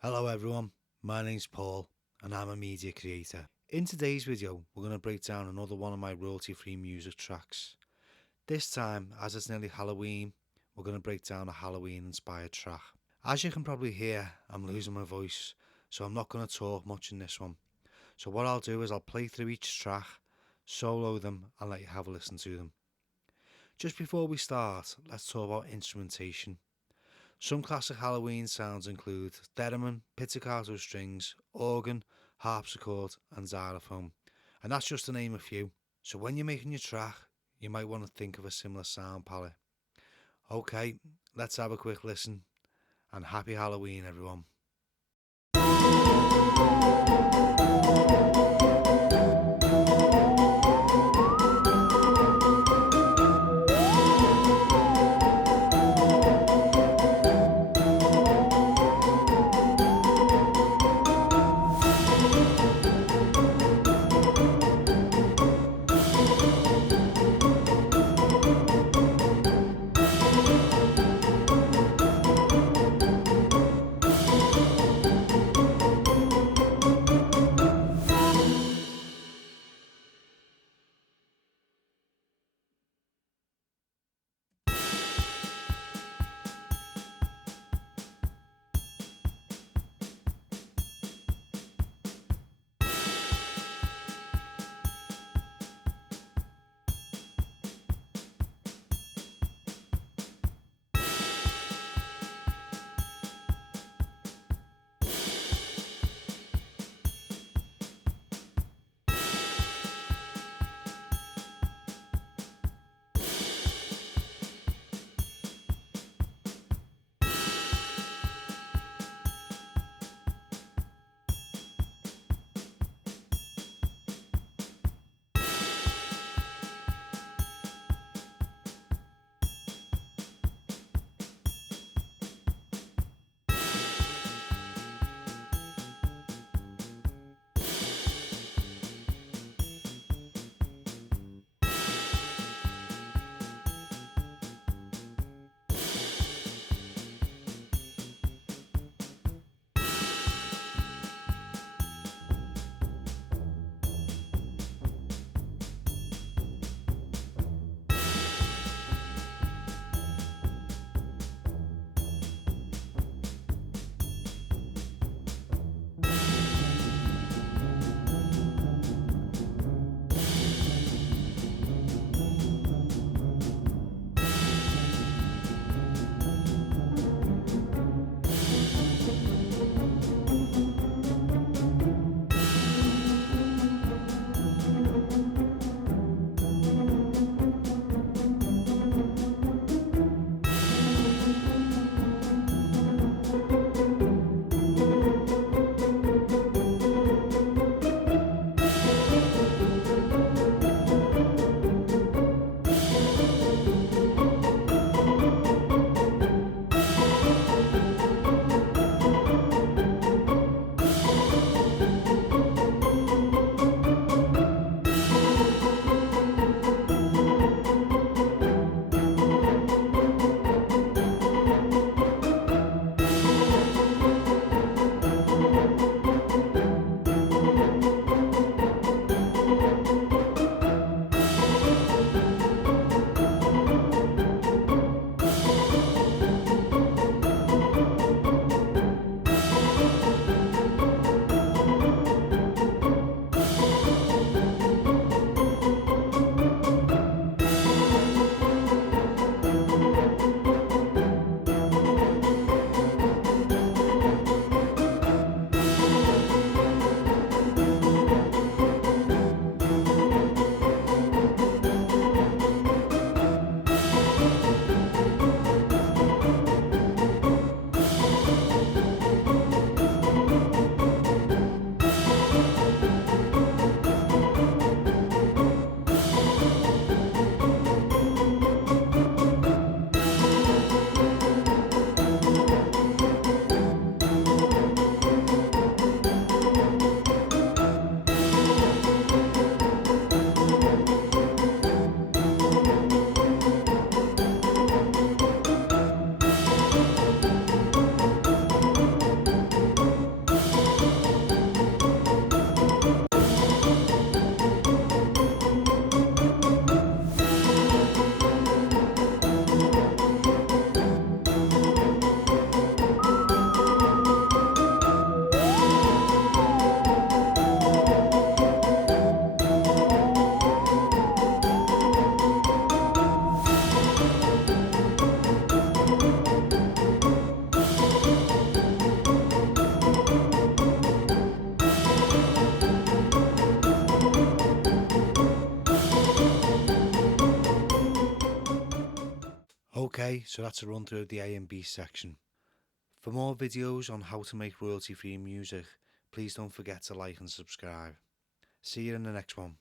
Hello everyone, my name's Paul and I'm a media creator. In today's video we're going to break down another one of my royalty-free music tracks. This time, as it's nearly Halloween, we're going to break down a Halloween inspired track. As you can probably hear, I'm losing my voice, so I'm not going to talk much in this one. So what I'll do is I'll play through each track, solo them and let you have a listen to them. Just before we start, let's talk about instrumentation. Some classic Halloween sounds include theremin, pizzicato strings, organ, harpsichord and xylophone, and that's just to name a few. So when you're making your track, you might want to think of a similar sound palette. Okay, let's have a quick listen, and happy Halloween everyone. Okay, so that's a run through of the A and B section. For more videos on how to make royalty free music, please don't forget to like and subscribe. See you in the next one.